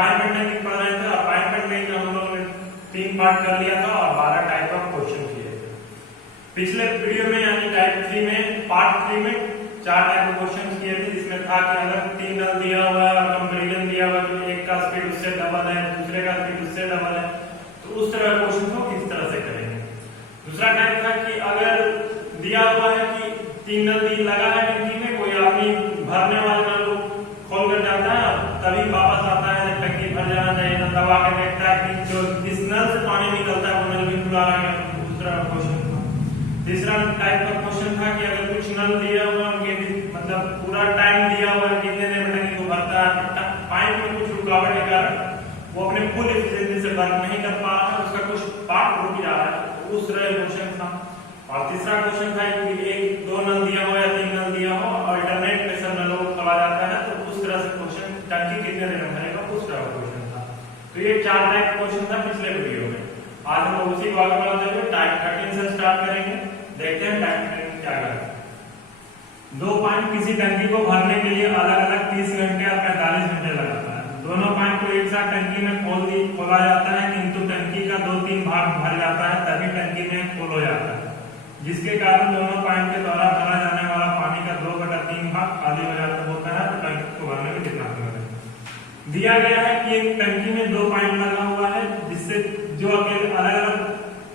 Pipeline tanking पढ़ रहे थे और पाइपलाइन टैंकिंग हम लोगों ने 3 पार्ट कर लिया था और 12 टाइप ऑफ क्वेश्चन किए थे। पिछले वीडियो में यानी टाइप 3 में पार्ट 3 में 4 टाइप ऑफ क्वेश्चन किए थे, जिसमें था कि अगर 3 नल दिया हुआ है और कंपैरिजन दिया हुआ है तो एक का स्पीड उससे डबल है, दूसरे का स्पीड उससे डबल है, तो उस तरह के क्वेश्चन को किस तरह से करेंगे। दूसरा टाइप था कि अगर दिया हुआ है कि 3 नल लगा है टंकी में, कोई आदमी भरने वाले नल को खोल कर जाता है तभी वापस आता है जब टंकी भर जाना चाहिए, तो दबा के देखता है कि जो जिस नल से पानी निकलता है वो नल भी खुला रहा है। दूसरा क्वेश्चन था। तीसरा टाइप का क्वेश्चन था कि अगर कुछ नल दिया हुआ है, मतलब पूरा टाइम दिया हुआ है कितने देर में टंकी को भरता है, पाइप में कुछ रुकावट के कारण वो अपने फुल एफिशिएंसी से वर्क नहीं कर पा रहा है, उसका कुछ पार्ट रुक जा रहा है, उस तरह क्वेश्चन था। और तीसरा क्वेश्चन था कि 1-2 नल दिया हो या 3 नल दिया हो, अल्टरनेट प्रेशर नलों को खोला जाता है, तो उस तरह से क्वेश्चन टंकी कितने देर में भरेगा, उस तरह का क्वेश्चन था। तो ये 4 टाइप क्वेश्चन था पिछले वीडियो में। आज हम लोग उसी को आगे बढ़ाते हुए टाइप 13 से स्टार्ट करेंगे। देखते हैं टाइप 13 क्या करता है। 2 पाइप किसी टंकी को भरने के लिए अलग अलग 30 घंटे और 45 घंटे लगाता है। दोनों पाइप को एक साथ टंकी में खोला जाता है, किंतु टंकी का 2-3 भाग भर जाता है तभी टंकी में फुल हो जाता है, जिसके कारण दोनों पाइप के द्वारा भरा जाने वाला पानी का 2/3 भाग खाली हो जाता होता है। तो टंकी को भरने में कितना समय लगेगा। दिया गया है कि एक टंकी में 2 पाइप लगा हुआ है, जिससे जो अलग अलग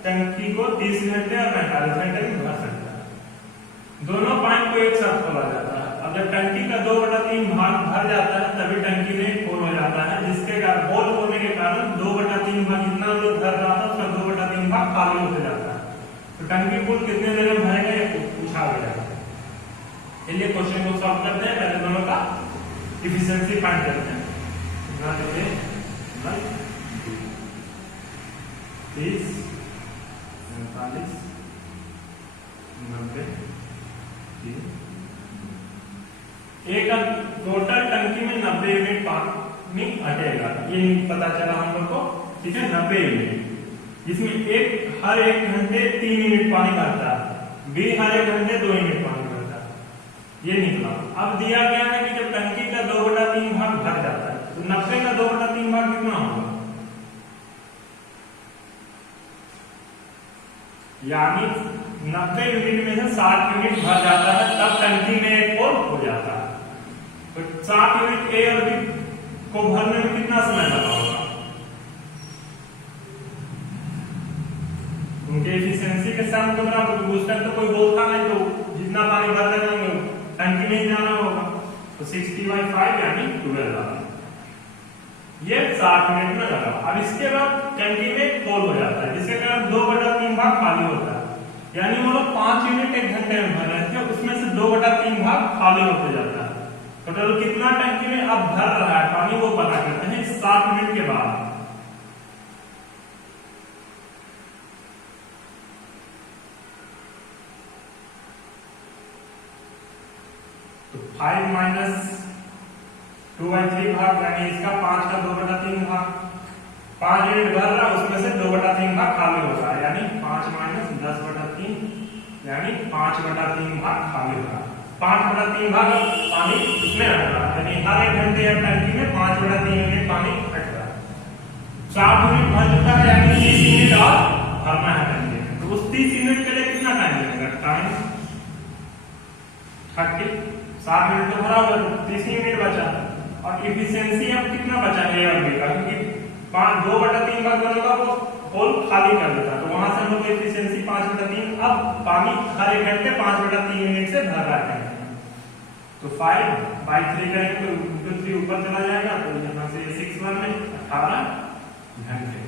टंकी को 30 घंटे और 45 घंटे में भर सकता है। दोनों पाइप को एक साथ खोला जाता है। अब जब टंकी का 2/3 भाग भर जाता है तभी टंकी में फुल हो जाता है, जिसके कारण फुल होने के कारण 2/3 भाग जितना लोग भर रहा था उसका 2/3 भाग खाली हो जाता है। तो टंकी फुल कितने देर में भरेगा ये पूछा गया है। चलिए क्वेश्चन को सॉल्व करते हैं। पहले दोनों का एफिशिएंसी फाइंड करते हैं। 30, 45, 90, एक टोटल टंकी में 90 यूनिट पानी हटेगा, ये पता चला हम लोग को, ठीक है। 90 यूनिट, जिसमें हर एक घंटे 3 यूनिट पानी भरता है, बी हर एक घंटे 2 यूनिट पानी भरता है, ये निकला। अब दिया गया है कि जब टंकी का 2/3 भाग भर जाता है तो 90 का 2/3 भाग कितना होगा, यानी 90 यूनिट में से 60 यूनिट भर जाता है तब टंकी में एक फुल हो जाता है। तो 60 यूनिट ए और बी को भरने में कितना समय लगा होगा, उनके एफिशिएंसी के साथ उस टाइम तो कोई बोलता नहीं, तो जितना पानी भर देंगे टंकी में ही जाना होगा। तो 60/5 यानी 12 ये 60 मिनट में लगा। अब इसके बाद टंकी में फुल हो जाता है, जिसके कारण 2/3 भाग खाली होता है, यानी वो लोग 5 यूनिट एक घंटे में भर रहे थे, उसमें से 2/3 भाग खाली होते जाता है। टोटल कितना टंकी में अब भर रहा है पानी वो पता करते हैं 60 मिनट के बाद। तो 5 - 2/3 भाग, यानी इसका 5 का 2/3 भाग, 5 यूनिट भर रहा है उसमें से 2/3 भाग खाली होता है, यानी 5 - 10/3 यानी 5/3 भाग खाली होता है। 5/3 भाग पानी इसमें हट रहा है, यानी हर एक घंटे या टंकी में 5/3 यूनिट पानी हट रहा है। 60 यूनिट भर चुका है, यानी 30 यूनिट और भरना है टंकी में। तो उस 30 यूनिट के लिए कितना टाइम लगेगा, टाइम 30, 60 मिनट तो भरा हुआ, 30 यूनिट बचा। और एफिशिएंसी अब कितना बचा ए और बी का, क्योंकि 2/3 भाग दोनों का वो होल खाली कर देता, तो वहां से हम लोग एफिशिएंसी 5/3, अब पानी हर एक घंटे 5/3 यूनिट से भर रहा है। तो 5/3 करेंगे तो 3 ऊपर चला जाएगा, तो यहाँ से 6 में 18 घंटे।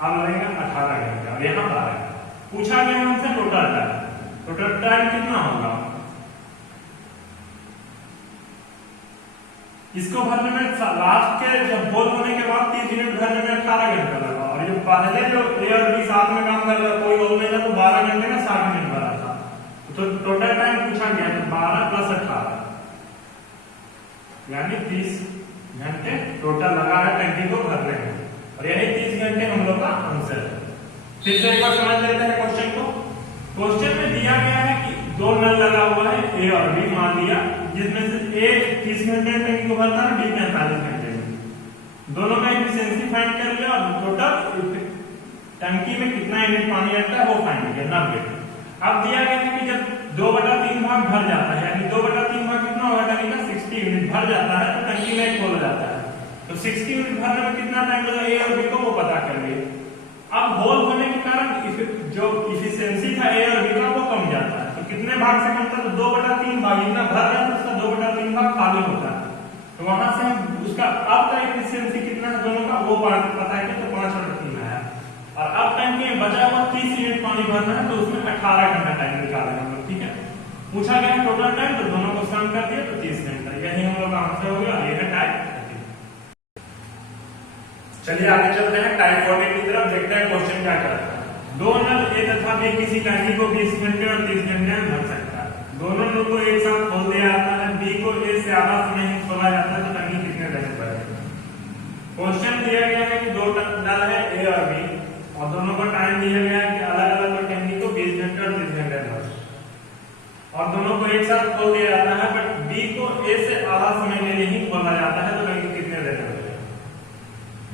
अब लगेगा 18 घंटे। अब यहाँ पर आएगा, पूछा गया हमसे टोटल टाइम, टोटल टाइम कितना होगा इसको भरने में। लास्ट के जब होल होने के बाद 30 यूनिट भरने में 18 घंटा लगा, और जो पहले जो ए और बी साथ में काम कर रहा कोई होल नहीं था, तो 12 घंटे में 60 मिनट भरा था। तो टोटल टाइम पूछा गया है 12 + 18 यानी 30 घंटे टोटल लगा है टंकी को भरने में, और यही 30 घंटे हम लोग का आंसर है। फिर से एक बार समझ लेते हैं क्वेश्चन को। क्वेश्चन में दिया गया है कि 2 नल लगा हुआ है ए और बी, मान लिया, जिसमें से ए 30 घंटे टंकी को भरता है, बी 45 घंटे में। दोनों का एफिशिएंसी फाइंड कर लिया और टोटल टंकी में कितना यूनिट पानी आता है वो फाइंड किया 90। अब दिया गया है कि जब 2/3 भाग भर जाता है, यानी 2/3 भाग कितना होगा टंकी का 60 यूनिट भर जाता है, तो टंकी में खोला जाता है। तो 60 यूनिट भरने में कितना टाइम लगा ए और बी को वो पता कर लिए। अब होल होने के कारण जो इफिशिएंसी था ए और बी का वो कम जाता है। तो कितने भाग से कम था? तो 2/3 भाग, इतना भर रहा है उसका 2/3 भाग खाली होता है। तो वहां से हम उसका अब का इफिशिएंसी कितना है दोनों का वो पता है कि तो 5/3 आया। और अब टंकी में बचा हुआ 30 यूनिट पानी भरना है, तो उसमें 18 घंटा टाइम निकालेंगे हम लोग। ठीक है, पूछा गया टोटल टाइम, तो दोनों को सम कर दिया तो 30 घंटा, यही हम लोग का आंसर हो गया। ये है टाइप। चलिए आगे चलते हैं टाइप 40 की तरफ, देखते हैं क्वेश्चन क्या कहता है। दो नल ए तथा बी किसी टंकी को 20 घंटे और 30 घंटे में भर सकता है। दोनों नल को एक साथ खोल दिया जाता है, बी को ए से आधा समय ही खोला जाता है, तो टंकी कितने देर भरेगी? क्वेश्चन दिया गया है कि दो नल है ए और बी, और दोनों को टाइम दिया गया है कि अलग अलग टंकी को 20 घंटे और 30 घंटे भर, और दोनों को एक साथ खोल दिया जाता है, बट बी को ए से आधा समय के लिए ही खोला जाता है, तो टंकी कितने देर में?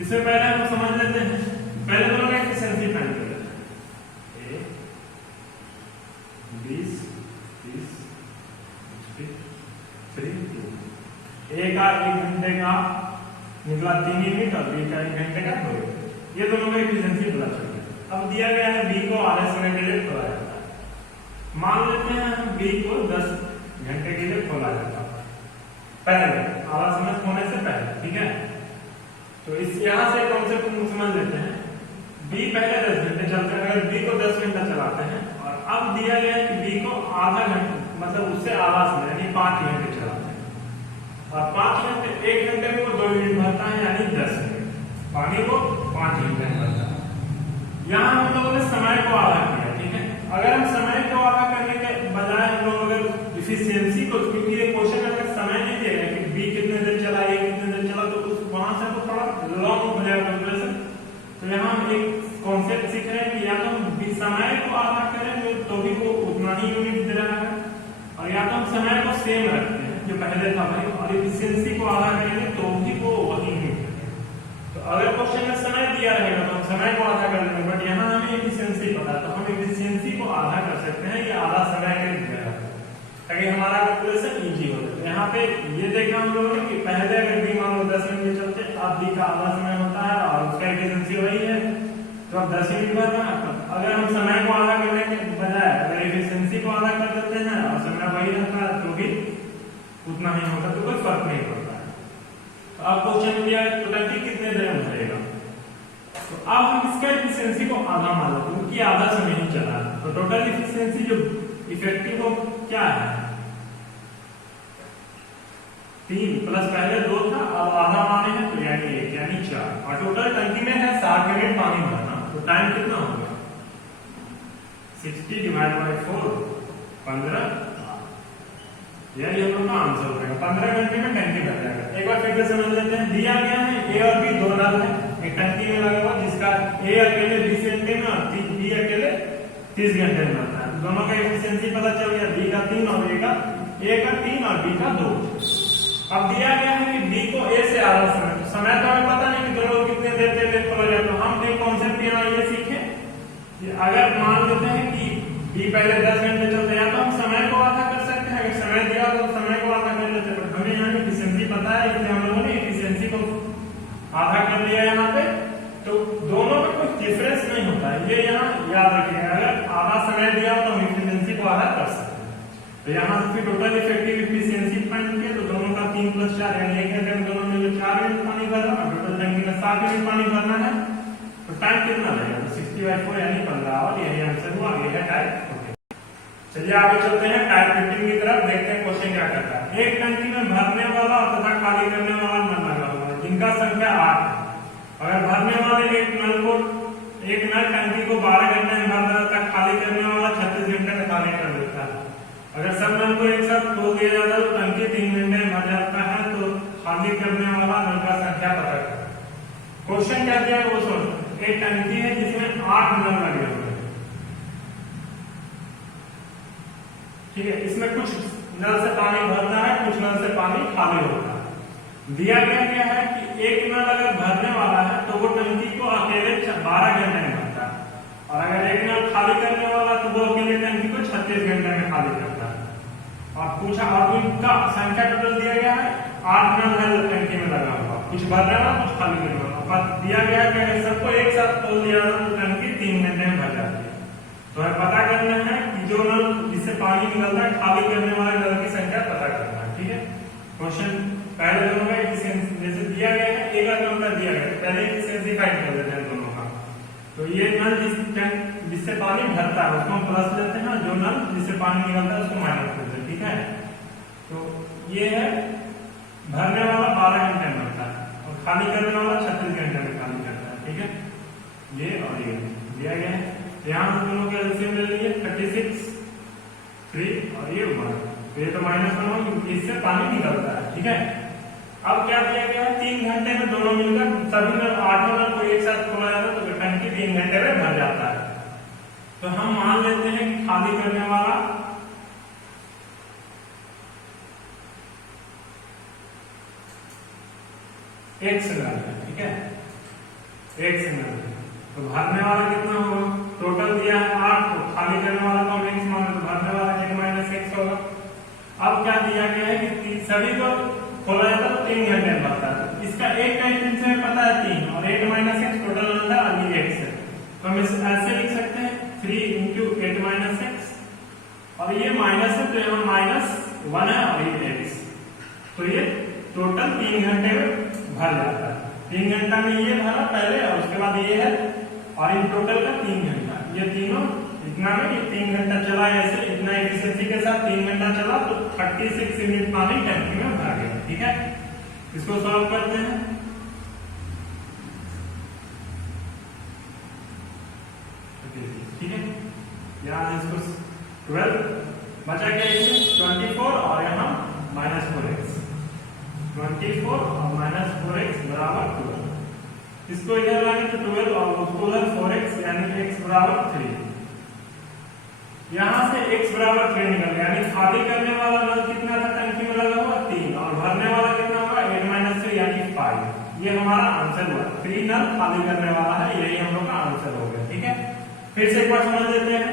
इसमें पहले हम समझ लेते हैं, पहले दोनों का एफिशिएंसी फाइंड कर लेते हैं। ए 20 30 3 ए का 1 घंटे का निकला 3 यूनिट और बी का 1 घंटे का 2 यूनिट, ये दोनों का एफिशिएंसी पता चल गया। अब दिया गया है बी को आधे समय के लिए खोला जाता है। मान लेते हैं हम बी को 10 घंटे के लिए खोला जाता है, पहले आधा समय खोने से पहले। ठीक है, तो इस यहां से कॉन्सेप्ट समझ लेते हैं। बी पहले 10 घंटे चलते हैं, अगर बी को 10 घंटा चलाते हैं, और अब दिया गया है कि बी को आधा घंटा, मतलब उससे आधा समय यानी 5 घंटे चलाते हैं, और 5 घंटे 1 घंटे में वो 2 यूनिट भरता है, यानी 10 मिनट पानी को 5 घंटे में भरता है। यहाँ हम लोगों ने समय को आधा किया। ठीक है, अगर हम समय को आधा करने के बजाय हम लोग अगर इफिशिएंसी को, क्योंकि ये क्वेश्चन अगर समय नहीं दिया गया कि बी कितने देर चला, ए कितने देर चला, तो उस वहां से तो थोड़ा लॉन्ग हो जाएगा कैलकुलेशन। तो यहाँ हम एक कॉन्सेप्ट सीख रहे हैं कि या तो हम समय को आधा करेंगे तो भी वो उतना ही यूनिट दे रहा है, और या तो हम समय को सेम रखते हैं जो पहले था भाई, और इफिशिएंसी को आधा करेंगे तो भी वो वही यूनिट है। तो अगर क्वेश्चन में समय दिया रहेगा तो हम समय को आधा कर लेंगे, बट यहाँ हमें इफिशिएंसी पता है, तो हम इफिशिएंसी को आधा कर सकते हैं, ये आधा समय के लिए दिया है ताकि हमारा कैलकुलेशन इजी हो जाए। यहाँ पे ये देखा हम लोगों ने कि पहले अगर बी मान लो 10 मिनट चलते, अब बी का आधा समय होता है और उसका एफिशिएंसी वही है, तो अब 10 मिनट भरना है। अगर हम समय को आधा करने के बजाय अगर एफिशिएंसी को आधा कर देते हैं और समय वही रहता है, तो भी उतना ही होता, तो कोई फर्क नहीं पड़ता है। तो अब क्वेश्चन दिया है तो टंकी कितने देर में भरेगा, तो अब हम इसका एफिशिएंसी को आधा मान लेते हैं क्योंकि आधा समय ही चला है। तो टोटल एफिशिएंसी जो इफेक्टिव हो क्या है 3 प्लस पहले 2 था, अब आधा माने हैं तो यानी 1 यानी 4, और टोटल टंकी में है 60 मिनट पानी भरना। तो टाइम कितना हो गया 60 डिवाइड बाय 4 15, यही हम लोग का आंसर हो जाएगा। 15 घंटे में टंकी भर जाएगा। एक बार फिर से समझ लेते हैं, दिया गया है ए और बी दो नल है एक टंकी में लगा हुआ, जिसका ए अकेले 20 घंटे में और बी अकेले 30 घंटे में भरता है। दोनों का एफिशिएंसी पता चल गया, बी का 3 और ए का 3 और बी का 2। अब दिया गया है कि बी को ए से आधा समय, तो समय तो हमें पता नहीं कि दोनों कितने देर तक खोला जाए। तो हम एक कॉन्सेप्ट यहाँ ये सीखे कि अगर मान लेते हैं कि बी पहले 10 घंटे चलते हैं, तो हम समय को आधा कर सकते हैं, अगर समय दिया तो समय को आधा कर लेते हैं। हमें यहाँ एफिशिएंसी पता है, इसलिए हम लोगों ने एफिशिएंसी को आधा कर दिया यहाँ पे। तो दोनों में कोई डिफरेंस नहीं होता है, ये यहाँ याद रखिएगा। अगर आधा समय दिया तो हम एफिशिएंसी को आधा कर सकते हैं। तो यहाँ से फिर टोटल इफेक्टिव एफिशिएंसी फाइंड किया, तो दोनों का 3 + 4 यानी 1 घंटे में दोनों में 4 यूनिट पानी भरना, और टोटल टंकी में 7 यूनिट पानी भरना है। तो टाइम कितना लगेगा, तो 60/4 यानी 15, और यही आंसर हुआ। ये है टाइप। चलिए आगे चलते हैं टाइप 15 की तरफ, देखते हैं क्वेश्चन क्या करता है। एक टंकी में भरने वाला तथा खाली करने वाला नल लगा हुआ है, जिनका संख्या 8 है। अगर भरने वाले एक नल टंकी को 12 घंटे में भर देता है, खाली करने वाला 36 घंटे में खाली कर देता है। अगर सब नल को एक साथ खोल दिया जाता है तो टंकी 3 घंटे में भर जाता है, तो खाली करने वाला नल का संख्या पता करें। क्वेश्चन क्या दिया है वो सोच, एक टंकी है जिसमें 8 नल लगे हुए हैं। ठीक है, इसमें कुछ नल से पानी भरना है, कुछ नल से पानी खाली होता है। दिया गया है कि एक नल अगर भरने वाला है तो वो टंकी को अकेले 12 घंटे में भरता है, और अगर एक नल खाली करने वाला तो वो अकेले टंकी को 36 घंटे में खाली करता है। और पूछा, और इनका संख्या टोटल दिया गया है 8 नल है टंकी में लगा हुआ, कुछ भरने वाला कुछ खाली करने वाला। दिया गया है कि सबको एक साथ खोल दिया तो टंकी 3 घंटे में भर जाती है। तो हमें पता करना है कि जो नल जिससे पानी निकलता है खाली करने वाले नल की संख्या पता करना है। ठीक है, क्वेश्चन पहले दोनों का जैसे दिया गया है, एक नल का दिया गया है, पहले एफिशिएंसी कर लेते हैं दोनों का। तो ये नल जिससे पानी भरता है उसको हम प्लस लेते हैं, जो नल जिससे पानी निकलता है उसको माइनस लेते हैं। ठीक है, तो ये है भरने वाला 12 घंटे में भरता है और खाली करने वाला 36 घंटे में खाली करता है। ठीक है, ये और ये दिया गया है। यहाँ दोनों का एलसीएम ले लिए 36, 3 और ये 1, तो ये तो -1 क्योंकि इससे पानी निकलता है। ठीक है, अब क्या दिया गया है, 3 घंटे में दोनों मिलकर सभी नल 8 नल को एक साथ खोला जाता है तो टंकी 3 घंटे में भर जाता है। तो हम मान लेते हैं कि खाली करने वाला x नल है। ठीक है, x नल है, तो भरने वाला कितना होगा, टोटल दिया है 8, तो खाली करने वाला को x माने तो भरने वाला n - x होगा। अब क्या दिया गया है कि सभी को खोला जाता है 3 घंटे में भरता है। इसका एक टाइम से हमें पता है 3 और 8 - x टोटल नल है ये x है, तो हम इसे ऐसे लिख सकते हैं 3 × 8 - x, और ये माइनस है तो यहाँ -1 है और ये x, तो ये टोटल 3 घंटे में भर जाता है। 3 घंटा में ये भरा पहले और उसके बाद ये है, और इन टोटल का 3 घंटा, ये तीनों इतना में ये 3 घंटा चला, ऐसे इतना एफिशिएंसी के साथ 3 घंटा चला तो 36 यूनिट पानी टंकी में भर गया। ठीक है, इसको सॉल्व करते हैं। ठीक है, यहाँ इसको 12 बचा गया, इसमें 24 और यहाँ -4x, 24 और -4x बराबर 12। इसको इधर लाएंगे तो 12 और उसको उधर 4x यानी x बराबर 3। यहाँ से x बराबर 3 निकल गया, यानी खाली करने वाला नल कितना था टंकी में लगा हुआ 3 और भरने वाला कितना होगा 8 - 3 यानी 5। ये हमारा आंसर हुआ, 3 नल खाली करने वाला है, यही हम लोग का आंसर हो गया। ठीक है, फिर से एक बार समझ लेते हैं।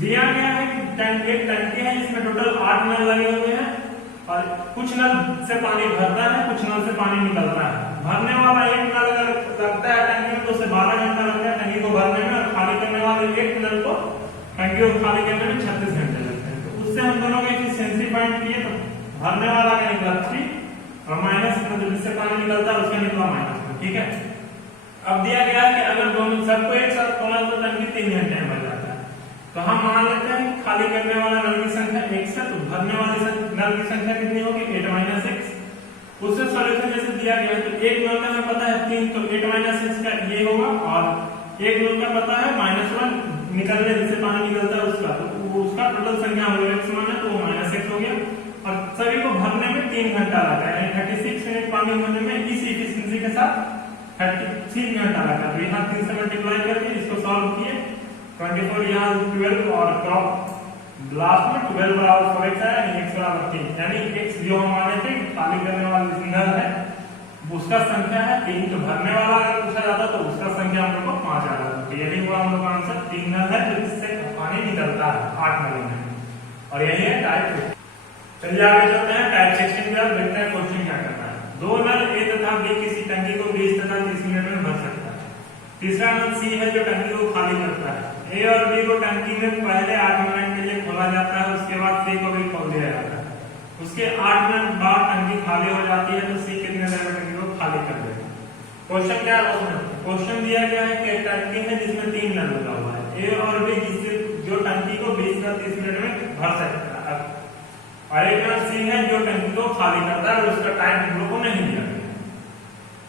दिया गया है कि एक टंकी है जिसमें टोटल 8 नल लगे हुए हैं और कुछ नल से पानी भरता है, कुछ नल से पानी निकलता है। भरने वाला एक नल अगर लगता है टंकी में तो उसे 12 घंटा लगता है टंकी को भरने में, और खाली करने वाले एक नल को टंकी को खाली करने में 36 घंटे लगते हैं। तो उससे हम दोनों के एफिशिएंसी फाइंड किए, तो भरने वाला का निकला 3 और माइनस जिससे पानी निकलता है उसका निकला -1। ठीक है, अब दिया गया है कि अगर दोनों सबको एक साथ खोला तो टंकी 3 घंटे में भर जाता है। तो हम मान लेते हैं खाली करने वाला नल की संख्या x है, तो भरने वाले नल की संख्या कितनी होगी 8 - x। उससे सॉल्यूशन जैसे दिया गया है, तो एक नल का हमें पता है 3, तो 8 - x का ये होगा, और एक नल का पता है -1 निकलने जिससे पानी निकलता है उसका, तो उसका टोटल संख्या हो गया x माने तो वो -x हो गया, और सभी को भरने में 3 घंटा लगा, यानी 36 मिनट पानी भरने में इस एफिशिएंसी के साथ 36 घंटा लगा। तो यहाँ 3 से मल्टीप्लाई करके इसको सॉल्व किए, 24 यहाँ 12 और क्रॉप लास्ट में 12 बराबर 4x है, यानी x बराबर 3, यानी x जो हम माने थे खाली करने वाला नल है उसका संख्या है 3, तो भरने वाला अगर पूछा जाता तो उसका संख्या हम लोग को 5 आ जाता। तो यही हुआ हम लोग का आंसर, 3 नल है जिससे पानी निकलता है 8 नलों में, और यही है टाइप 2। चलिए आगे चलते हैं टाइप 16 की तरफ, देखते हैं क्वेश्चन क्या करना है। 2 नल A तथा B किसी टंकी को 20 तथा 30 मिनट में भर सकता है। तीसरा नल C है जो टंकी को खाली करता है। A और B को टंकी में पहले 8 मिनट के लिए खोला जाता है, उसके बाद C को भी खोल दिया जाता है। उसके 8 मिनट बाद टंकी खाली हो जाती है, तो C कितने देर में टंकी को खाली कर देगा। क्वेश्चन क्या है, क्वेश्चन दिया गया है कि टंकी है जिसमें 3 नल लगा हुआ है, A और B जिससे जो टंकी को 20 या 30 मिनट में भर सकता है, और एक नल C है जो टंकी को खाली करता है, उसका टाइम हम लोग को नहीं दिया गया।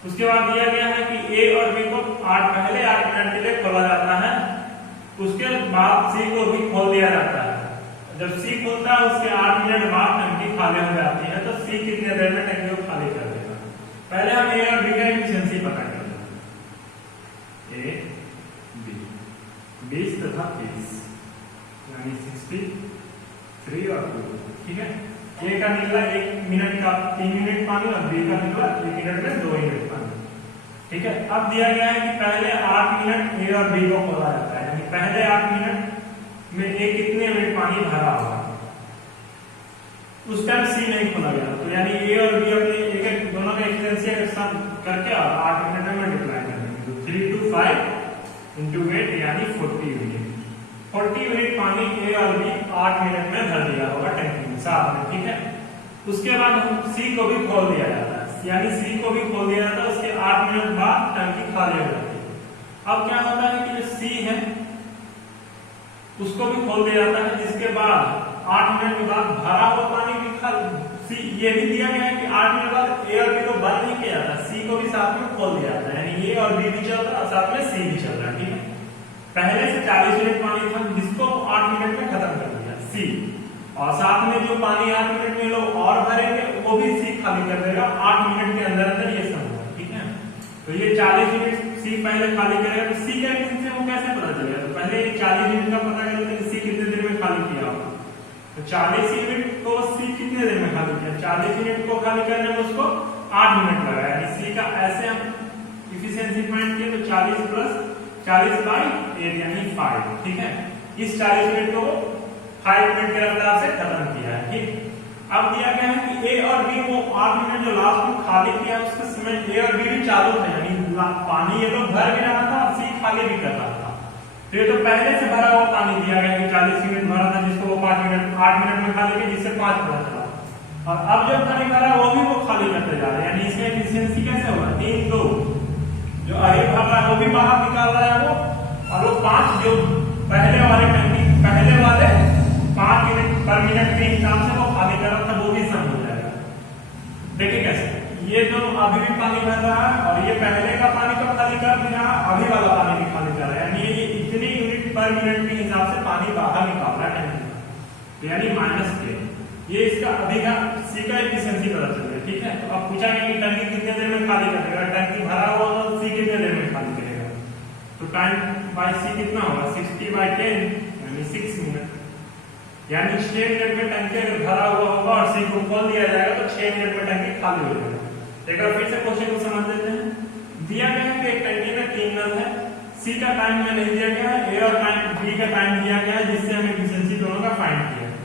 उसके बाद दिया गया है कि A और B को पहले 8 मिनट के लिए खोला जाता है, उसके बाद C को भी खोल दिया जाता है। जब C खुलता है उसके 8 मिनट बाद टंकी खाली हो जाती है, तो C कितने देर में टंकी को खाली कर देगा। पहले हम A और B का एफिशिएंसी पता कर लेते हैं। A B 20 तथा 30 यानी 63 और 2। ठीक है, ए का निकला 1 मिनट का 3 मिनट पानी और बी का निकला 1 मिनट में 2 मिनट पानी। ठीक है, अब दिया गया है कि पहले 8 मिनट ए और बी को खोला जाता है, यानी पहले 8 मिनट में ए कितने मिनट पानी भरा होगा, उस टाइम सी नहीं खोला गया, तो यानी ए और बी अपने एक एक दोनों का एक्सटेंसिव एक साथ करके और 8 मिनट में मल्टीप्लाई करेंगे, तो 3 to 5 into 8 यानी 40 मिनट। 40 मिनट पानी ए और बी 8 मिनट में भर दिया होगा टंकी में साथ में। ठीक है, उसके बाद हम सी को भी खोल दिया जाता है, यानी सी को भी खोल दिया जाता है, उसके 8 मिनट बाद टंकी खाली हो जाती है। अब क्या होता है कि जो सी है उसको भी खोल दिया जाता है, जिसके बाद 8 मिनट के बाद भरा हुआ पानी भी सी, ये भी दिया गया है कि 8 मिनट बाद ए और बी को बंद नहीं किया जाता, सी को भी साथ में खोल दिया जाता है, यानी ए और बी भी चल रहा है और साथ में सी भी चल रहा है। ठीक है, पहले से 40 मिनट पानी था जिसको 8 मिनट में खत्म कर दिया सी, और साथ में जो पानी 8 मिनट में लोग और भरेंगे वो भी सी खाली कर देगा 8 मिनट के अंदर अंदर, ये सब होगा। ठीक है, तो ये 40 मिनट सी पहले खाली करेगा, तो सी का से वो कैसे पता चलेगा, तो पहले 40 मिनट का पता कर लेते हैं सी कितने देर में खाली किया होगा, तो 40 मिनट को सी कितने देर में खाली किया, 40 मिनट को खाली करने में उसको 8 मिनट लगा, यानी सी का ऐसे हम इफिशिएंसी पॉइंट किए तो 40 प्लस 40 बाई 8 यानी 5। ठीक है, इस 40 मिनट को 5 मिनट के रफ्तार से खत्म किया है। ठीक, अब दिया गया है कि ए और बी वो 8 मिनट जो लास्ट में खाली किया उसके समय ए और बी भी चालू थे, यानी पानी ये लोग भर भी रहा था और सी खाली भी कर रहा था। तो ये तो पहले से भरा हुआ पानी दिया गया कि 40 मिनट भरा था, जिसको वो 8 मिनट में खाली किया, जिससे 5 पता चला, और अब जब पानी भरा वो भी वो खाली करते जा रहे हैं, यानी इसका एफिशिएंसी कैसे होगा 3 2, जो आगे भर रहा है वो भी बाहर निकाल रहा है वो, और वो 5 जो पहले वाले टंकी पहले वाले 5 मिनट पर मिनट के हिसाब से वो खाली कर रहा था, वो भी सम हो जाएगा। देखिए कैसे, ये जो अभी भी पानी भर रहा है और ये पहले का पानी तो खाली कर दिया, अभी वाला पानी भी खाली कर रहा है, यानी ये इतनी यूनिट पर मिनट के हिसाब से पानी बाहर निकाल रहा है टंकी का, तो यानी माइनस के, ये इसका अभी का सी का एफिशिएंसी पता चल रहा है। ठीक है, तो अब पूछा गया कि टंकी कितने देर में खाली करेगा, टंकी भरा हुआ तो सी कितने देर में खाली करेगा, तो टाइम बाय सी कितना होगा 60/10 यानी 6 मिनट, यानी 6 मिनट में टंकी अगर भरा हुआ होगा और सी को खोल दिया जाएगा तो 6 मिनट में टंकी खाली हो जाएगा। एक बार फिर से क्वेश्चन को समझ लेते हैं। दिया गया है कि एक टंकी में 3 नल है, सी का टाइम में नहीं दिया गया है, ए और बी का टाइम दिया गया है, जिससे हम एफिशिएंसी दोनों का फाइंड किया है।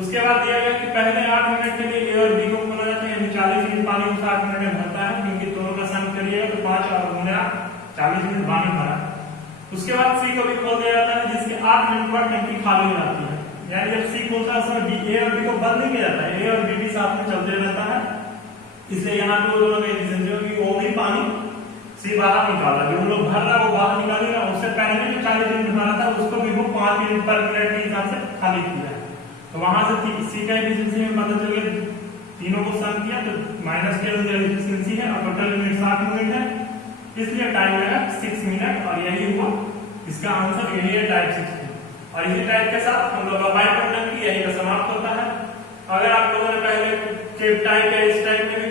उसके बाद दिया गया कि पहले 8 मिनट के लिए ए और बी को खोला जाता है, यानी 40 मिनट पानी को 8 मिनट में भरता है, क्योंकि दोनों का सम करिएगा तो 5 और 40 मिनट पानी भरा। उसके बाद सी को भी खोल दिया जाता है, जिसके 8 मिनट बाद टंकी खाली हो जाती है, यानी जब सी खोलता है उसमें ए और बी को बंद नहीं किया जाता है, ए और बी भी साथ में चलते रहता है, इसलिए यहाँ पे वो दोनों का एफिशिएंसी होगी, वो भी पानी सी बाहर निकाला, जो लोग भर रहा वो बाहर निकालेगा, उससे पहले जो 40 मिनट भरा था उसको भी वो 5 मिनट पर मिनट के हिसाब से खाली किया, तो वहां से सी का एफिशिएंसी में पता चल गया, तीनों को सम किया तो माइनस के जो एफिशिएंसी है और टोटल मिनट 60 मिनट है, इसलिए टाइम लगा 6 मिनट, और यही हुआ इसका आंसर, यही है टाइप 6। और इसी टाइप के साथ हम लोग का पाइप टंकी यही का समाप्त होता है। अगर आप लोगों ने पहले केप टाइप या इस टाइप में भी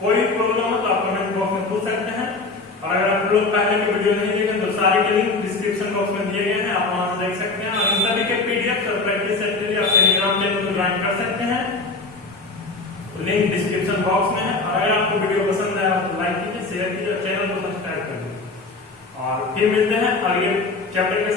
कोई प्रॉब्लम हो तो आप कमेंट बॉक्स में पूछ सकते हैं, और अगर आप लोग पहले की वीडियो नहीं देखे तो सारे के लिंक डिस्क्रिप्शन बॉक्स में दिए गए हैं, आप वहां से देख सकते हैं, और इन सभी के पीडीएफ और प्रैक्टिस सेट के लिए आप टेलीग्राम चैनल को ज्वाइन कर सकते हैं, लिंक डिस्क्रिप्शन बॉक्स में है। और अगर आपको वीडियो पसंद आया तो लाइक कीजिए, शेयर कीजिए, चैनल को सब्सक्राइब कर दीजिए, और फिर मिलते हैं अगले चैप्टर के